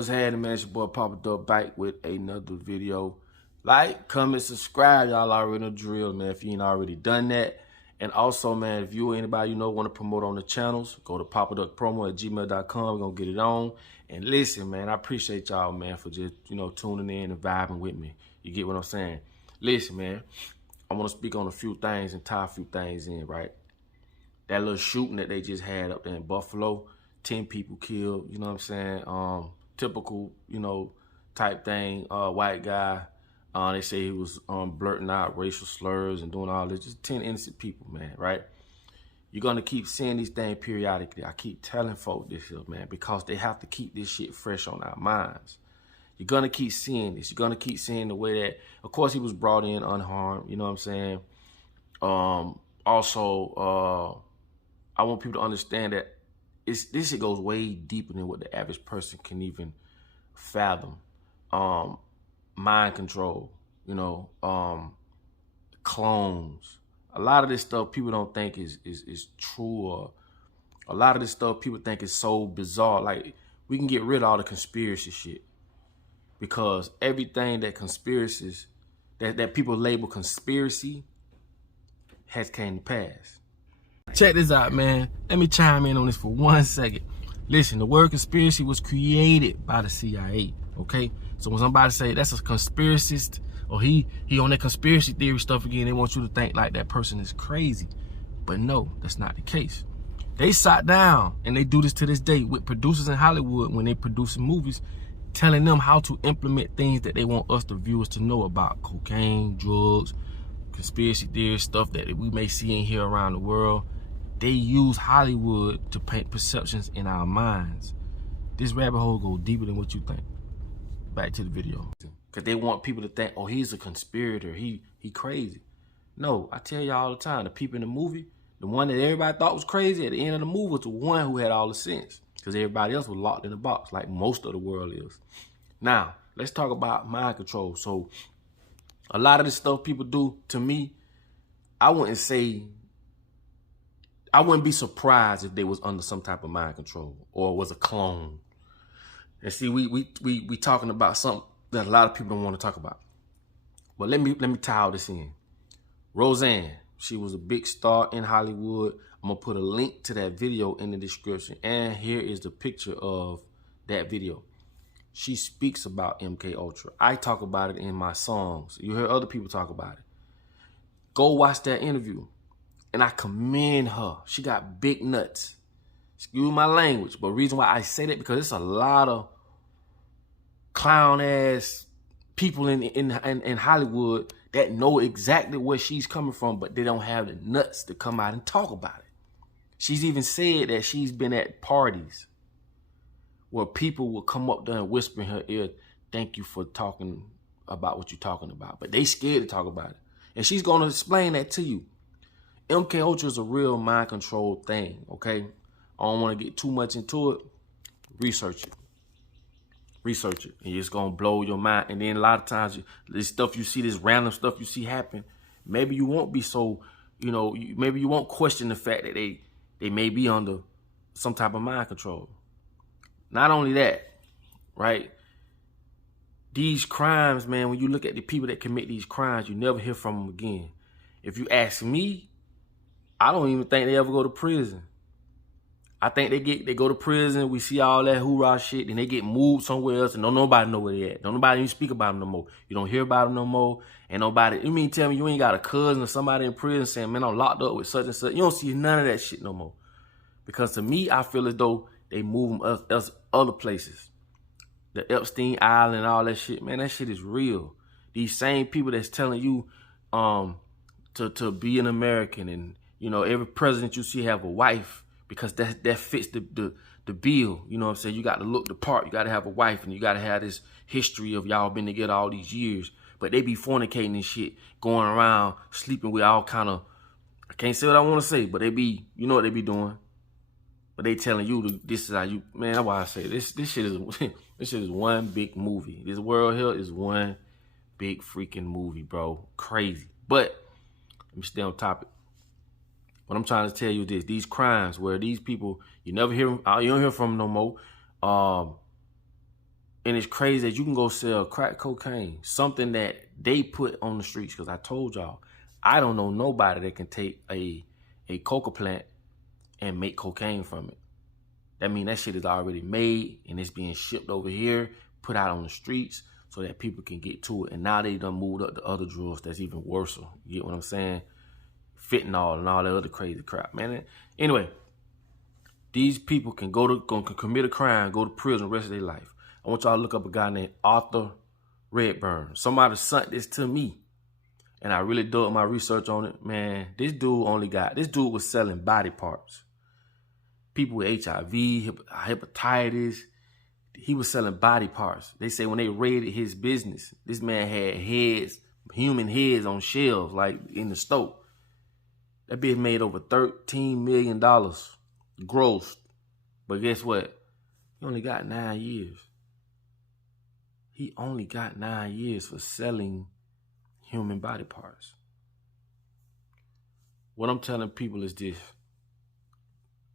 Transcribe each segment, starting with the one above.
What's happening, man? It's your boy Papa Duck back with another video. Like, comment, subscribe. Y'all already know the drill, man, if you ain't already done that. And also, man, if you or anybody you know want to promote on the channels, go to papaduckpromo@gmail.com. We're going to get it on. And listen, man, I appreciate y'all, man, for just, tuning in and vibing with me. You get what I'm saying? Listen, man, I want to speak on a few things and tie a few things in, right? That little shooting that they just had up there in Buffalo, 10 people killed, you know what I'm saying? Typical, type thing, white guy. They say he was blurting out racial slurs and doing all this. Just 10 innocent people, man, right? You're going to keep seeing these things periodically. I keep telling folk this here, man, because they have to keep this shit fresh on our minds. You're going to keep seeing this. You're going to keep seeing the way that, of course, he was brought in unharmed, you know what I'm saying? Also, I want people to understand that this shit goes way deeper than what the average person can even fathom. Mind control, clones. A lot of this stuff people don't think is true, or a lot of this stuff people think is so bizarre. Like, we can get rid of all the conspiracy shit, because everything that conspiracies, that people label conspiracy, has came to pass. Check this out, man. Let me chime in on this for 1 second. Listen, the word conspiracy was created by the CIA, okay? So when somebody say that's a conspiracist, or he on that conspiracy theory stuff again, they want you to think like that person is crazy. But no, that's not the case. They sat down, and they do this to this day with producers in Hollywood when they producing movies, telling them how to implement things that they want us, the viewers, to know about: cocaine, drugs, conspiracy theory stuff that we may see and hear around the world. They use Hollywood to paint perceptions in our minds. This rabbit hole goes deeper than what you think. Back to the video. Because they want people to think, oh, he's a conspirator, he crazy. No, I tell you all the time, the people in the movie, the one that everybody thought was crazy at the end of the movie was the one who had all the sense. Because everybody else was locked in a box, like most of the world is. Now, let's talk about mind control. So, a lot of this stuff people do, to me, I wouldn't be surprised if they was under some type of mind control or was a clone. And see, we talking about something that a lot of people don't want to talk about. But let me tie all this in. Roseanne, she was a big star in Hollywood. I'm gonna put a link to that video in the description. And here is the picture of that video. She speaks about MK Ultra. I talk about it in my songs. You hear other people talk about it. Go watch that interview. And I commend her. She got big nuts. Excuse my language, but the reason why I say that, because it's a lot of clown ass people in Hollywood that know exactly where she's coming from, but they don't have the nuts to come out and talk about it. She's even said that she's been at parties where people will come up there and whisper in her ear, "Thank you for talking about what you're talking about," but they scared to talk about it. And she's gonna explain that to you. MK Ultra is a real mind control thing, okay? I don't want to get too much into it. Research it. Research it. And it's going to blow your mind. And then a lot of times, this stuff you see, this random stuff you see happen, maybe you won't be so, maybe you won't question the fact that they may be under some type of mind control. Not only that, right? These crimes, man, when you look at the people that commit these crimes, you never hear from them again. If you ask me, I don't even think they ever go to prison. I think they go to prison, we see all that hoorah shit, and they get moved somewhere else, and don't nobody know where they at. Don't nobody even speak about them no more. You don't hear about them no more. And nobody, you mean tell me you ain't got a cousin or somebody in prison saying, "Man, I'm locked up with such and such." You don't see none of that shit no more. Because to me, I feel as though they move them other places. The Epstein Island and all that shit, man, that shit is real. These same people that's telling you to be an American, and every president you see have a wife, because that fits the bill. You know what I'm saying? You got to look the part. You got to have a wife, and you got to have this history of y'all been together all these years. But they be fornicating and shit, going around sleeping with all kind of, I can't say what I want to say, but they be, you know what they be doing. But they telling you this is how you, man. That's why I say this shit is this shit is one big movie. This world here is one big freaking movie, bro. Crazy. But let me stay on topic. What I'm trying to tell you is these crimes where these people, you never hear them, you don't hear from them no more. And it's crazy that you can go sell crack cocaine, something that they put on the streets. Because I told y'all, I don't know nobody that can take a coca plant and make cocaine from it. That means that shit is already made and it's being shipped over here, put out on the streets so that people can get to it. And now they done moved up to other drugs that's even worse. You get what I'm saying? Fentanyl and all that other crazy crap, man. Anyway, these people can can commit a crime, go to prison the rest of their life. I want y'all to look up a guy named Arthur Redburn. Somebody sent this to me, and I really did my research on it. Man, this dude was selling body parts. People with HIV, hepatitis, he was selling body parts. They say when they raided his business, this man had heads, human heads on shelves, like in the store. That bitch made over $13 million gross. But guess what? He only got 9 years. He only got 9 years for selling human body parts. What I'm telling people is this.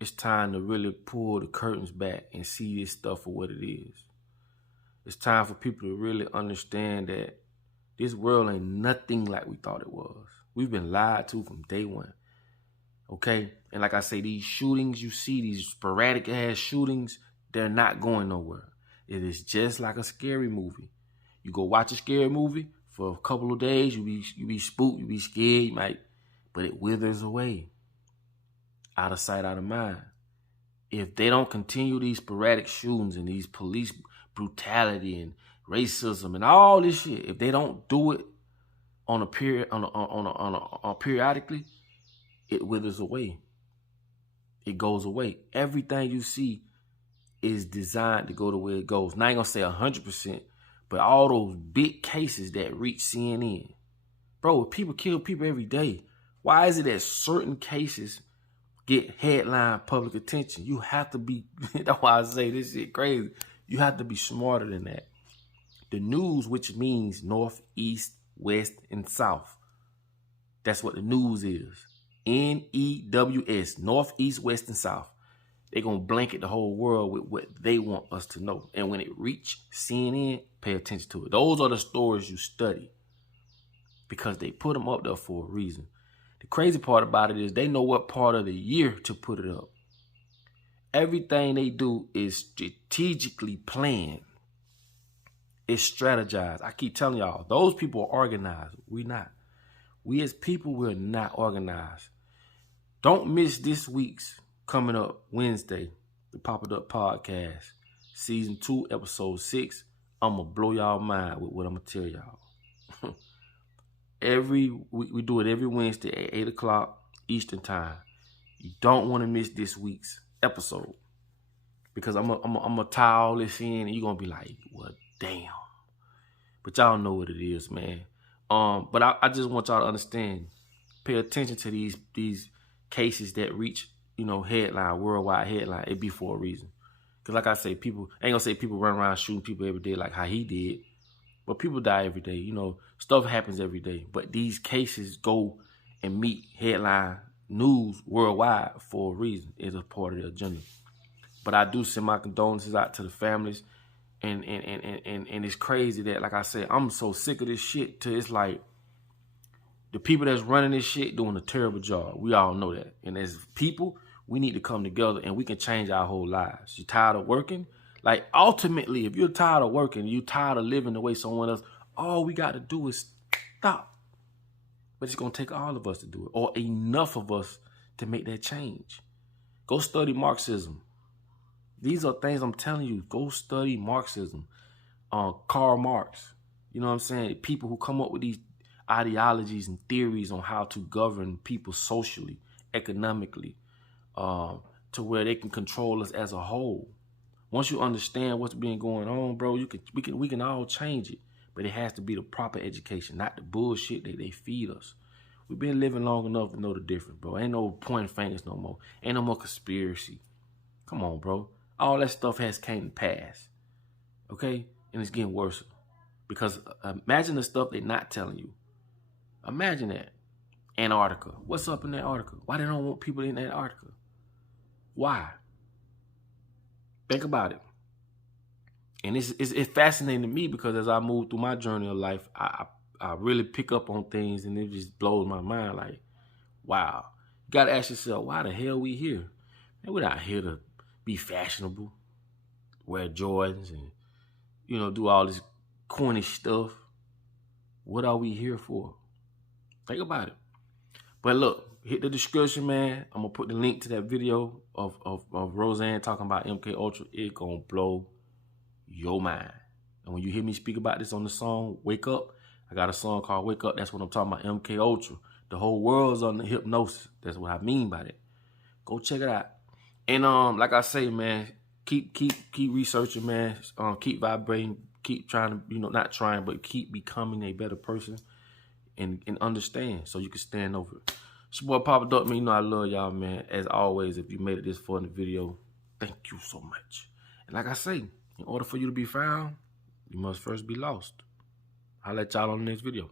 It's time to really pull the curtains back and see this stuff for what it is. It's time for people to really understand that this world ain't nothing like we thought it was. We've been lied to from day one. Okay? And like I say, these shootings you see, these sporadic ass shootings, they're not going nowhere. It is just like a scary movie. You go watch a scary movie for a couple of days, you be spooked, you be scared, but it withers away. Out of sight, out of mind. If they don't continue these sporadic shootings and these police brutality and racism and all this shit, if they don't do it periodically, it withers away. It goes away. Everything you see is designed to go the way it goes. Now I ain't gonna say 100%, but all those big cases that reach CNN, bro, people kill people every day. Why is it that certain cases get headline public attention? You have to be, that's why I say this shit crazy. You have to be smarter than that. The news, which means north, east, west, and south. That's what the news is. NEWS, north, east, west, and south. They're going to blanket the whole world with what they want us to know. And when it reach CNN, pay attention to it. Those are the stories you study because they put them up there for a reason. The crazy part about it is they know what part of the year to put it up. Everything they do is strategically planned. It's strategized. I keep telling y'all, those people are organized. We're not. We as people, we're not organized. Don't miss this week's coming up Wednesday, the Pop It Up Podcast, Season 2, Episode 6. I'm going to blow y'all mind with what I'm going to tell y'all. We do it every Wednesday at 8 o'clock Eastern Time. You don't want to miss this week's episode because I'm gonna tie all this in and you're going to be like, well, damn. But y'all know what it is, man. But I just want y'all to understand, pay attention to these cases that reach, headline, worldwide headline. It be for a reason. Because like I say, people, I ain't going to say people run around shooting people every day like how he did. But people die every day. Stuff happens every day. But these cases go and meet headline news worldwide for a reason. It's a part of the agenda. But I do send my condolences out to the families. And it's crazy that, like I said, I'm so sick of this shit till it's like the people that's running this shit doing a terrible job. We all know that. And as people, we need to come together and we can change our whole lives. You tired of working? Like, ultimately, if you're tired of working, you're tired of living the way someone else, all we got to do is stop. But it's going to take all of us to do it, or enough of us to make that change. Go study Marxism. These are things I'm telling you. Go study Marxism. Karl Marx. You know what I'm saying? People who come up with these ideologies and theories on how to govern people socially, economically, to where they can control us as a whole. Once you understand what's been going on, bro, we can all change it. But it has to be the proper education, not the bullshit that they feed us. We've been living long enough to know the difference, bro. Ain't no pointing fingers no more. Ain't no more conspiracy. Come on, bro. All that stuff has came to pass. Okay? And it's getting worse. Because imagine the stuff they're not telling you. Imagine that. Antarctica. What's up in Antarctica? Why they don't want people in Antarctica? Why? Think about it. And it's fascinating to me because as I move through my journey of life, I really pick up on things, and it just blows my mind. Like, wow, you gotta ask yourself, why the hell we here? Man, we're not here to be fashionable, wear Jordans, and do all this corny stuff. What are we here for? Think about it. But look, hit the description, man. I'm gonna put the link to that video of Roseanne talking about MK Ultra. It gonna blow your mind. And when you hear me speak about this on the song Wake Up, I got a song called Wake Up. That's what I'm talking about, MK Ultra. The whole world's under hypnosis. That's what I mean by that. Go check it out. And like I say, man, keep researching, man. Keep vibrating. Keep trying to, not trying, but keep becoming a better person and understand so you can stand over it. It's your boy Papa Duck, man. I love y'all, man. As always, if you made it this far in the video, thank you so much. And like I say, in order for you to be found, you must first be lost. I'll let y'all on the next video.